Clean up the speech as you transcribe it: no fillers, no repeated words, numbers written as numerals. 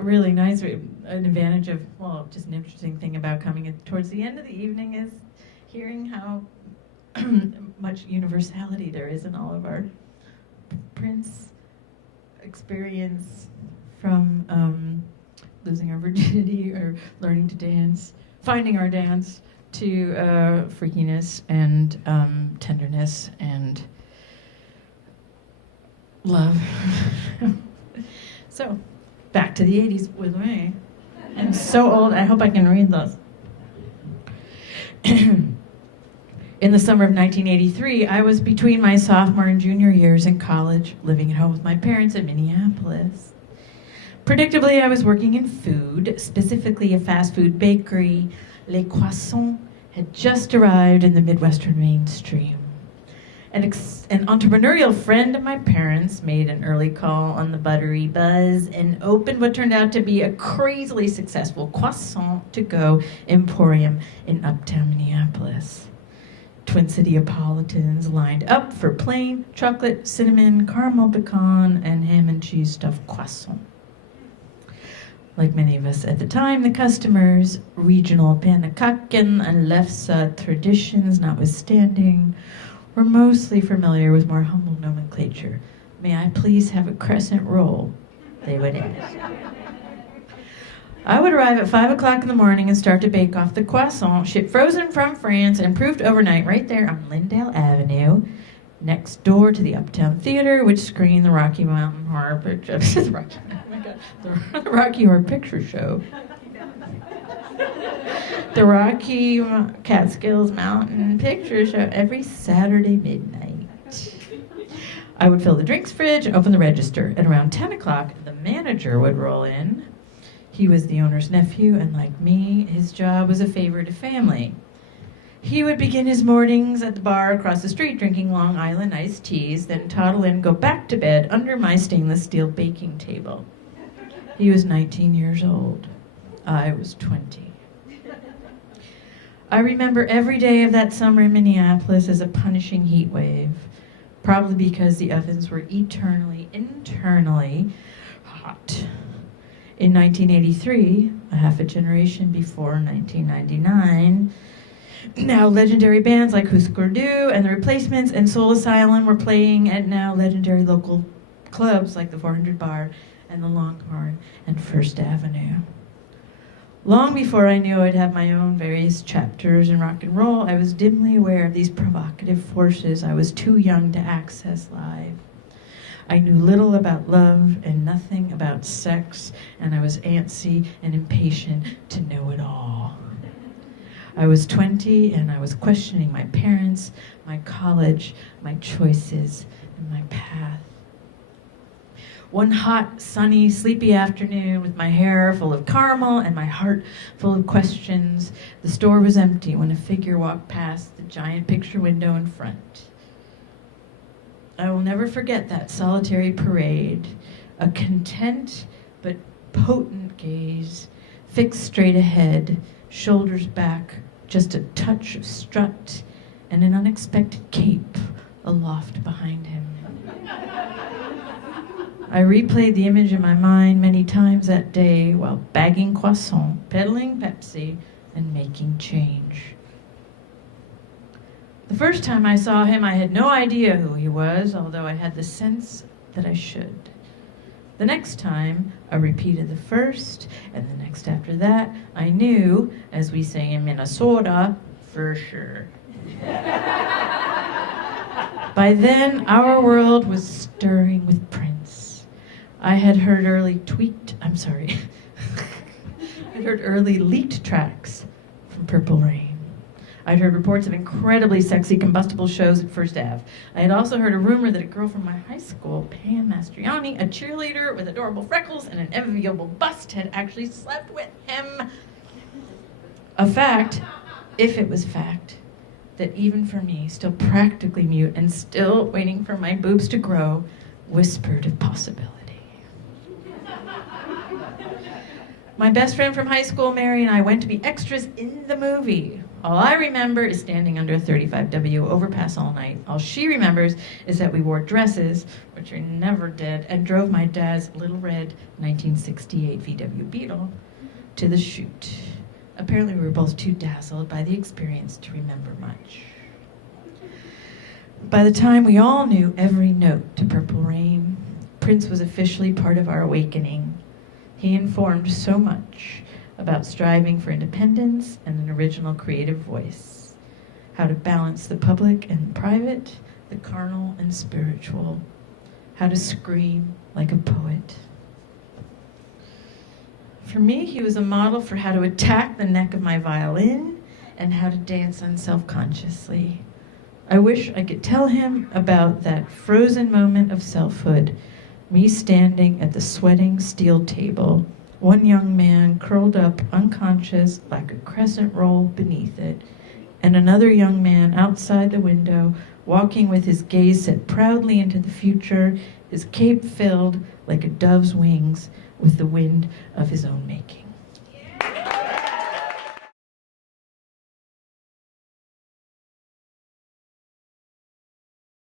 really nice. An advantage of, well, just an interesting thing about coming towards the end of the evening is hearing how much universality there is in all of our Prince experience, from losing our virginity or learning to dance, finding our dance, to freakiness and tenderness and love. So, back to the 80s with me. I'm so old, I hope I can read this. In the summer of 1983, I was between my sophomore and junior years in college, living at home with my parents in Minneapolis. Predictably, I was working in food, specifically a fast food bakery. Les Croissants had just arrived in the Midwestern mainstream. An entrepreneurial friend of my parents made an early call on the Buttery Buzz and opened what turned out to be a crazily successful croissant-to-go emporium in uptown Minneapolis. Twin City-Apolitans lined up for plain chocolate, cinnamon, caramel pecan, and ham and cheese stuffed croissant. Like many of us at the time, the customers, regional Panakaken and Lefse traditions notwithstanding, were mostly familiar with more humble nomenclature. May I please have a crescent roll? They would ask. I would arrive at 5 o'clock in the morning and start to bake off the croissant, shipped frozen from France and proofed overnight right there on Lyndale Avenue, next door to the Uptown Theater, which screened the Rocky Mountain Horror Picture. The Rocky Horror Picture Show. The Rocky Catskills Mountain Picture Show every Saturday midnight. I would fill the drinks fridge, open the register. At around 10 o'clock, the manager would roll in. He was the owner's nephew, and like me, his job was a favor to family. He would begin his mornings at the bar across the street drinking Long Island iced teas, then toddle in and go back to bed under my stainless steel baking table. He was 19 years old. I was 20. I remember every day of that summer in Minneapolis as a punishing heat wave, probably because the ovens were internally hot. In 1983, a half a generation before 1999, now legendary bands like Husker Du and The Replacements and Soul Asylum were playing at now legendary local clubs like the 400 Bar and the Longhorn and First Avenue. Long before I knew I'd have my own various chapters in rock and roll, I was dimly aware of these provocative forces I was too young to access live. I knew little about love and nothing about sex, and I was antsy and impatient to know it all. I was 20, and I was questioning my parents, my college, my choices, and my path. One hot, sunny, sleepy afternoon with my hair full of caramel and my heart full of questions, the store was empty when a figure walked past the giant picture window in front. I will never forget that solitary parade, a content but potent gaze, fixed straight ahead, shoulders back, just a touch of strut, and an unexpected cape aloft behind him. I replayed the image in my mind many times that day while bagging croissant, peddling Pepsi, and making change. The first time I saw him, I had no idea who he was, although I had the sense that I should. The next time, I repeated the first, and the next after that, I knew, as we say in Minnesota, for sure. By then, our world was stirring with Prince. I had heard early leaked tracks from Purple Rain. I'd heard reports of incredibly sexy combustible shows at First Ave. I had also heard a rumor that a girl from my high school, Pam Mastriani, a cheerleader with adorable freckles and an enviable bust, had actually slept with him. A fact, if it was fact, that even for me, still practically mute and still waiting for my boobs to grow, whispered of possibility. My best friend from high school, Mary, and I went to be extras in the movie. All I remember is standing under a 35W overpass all night. All she remembers is that we wore dresses, which we never did, and drove my dad's little red 1968 VW Beetle to the shoot. Apparently we were both too dazzled by the experience to remember much. By the time we all knew every note to Purple Rain, Prince was officially part of our awakening. He informed so much about striving for independence and an original creative voice, how to balance the public and private, the carnal and spiritual, how to scream like a poet. For me, he was a model for how to attack the neck of my violin and how to dance unself-consciously. I wish I could tell him about that frozen moment of selfhood, me standing at the sweating steel table, one young man curled up unconscious like a crescent roll beneath it, and another young man outside the window walking with his gaze set proudly into the future, his cape filled like a dove's wings with the wind of his own making.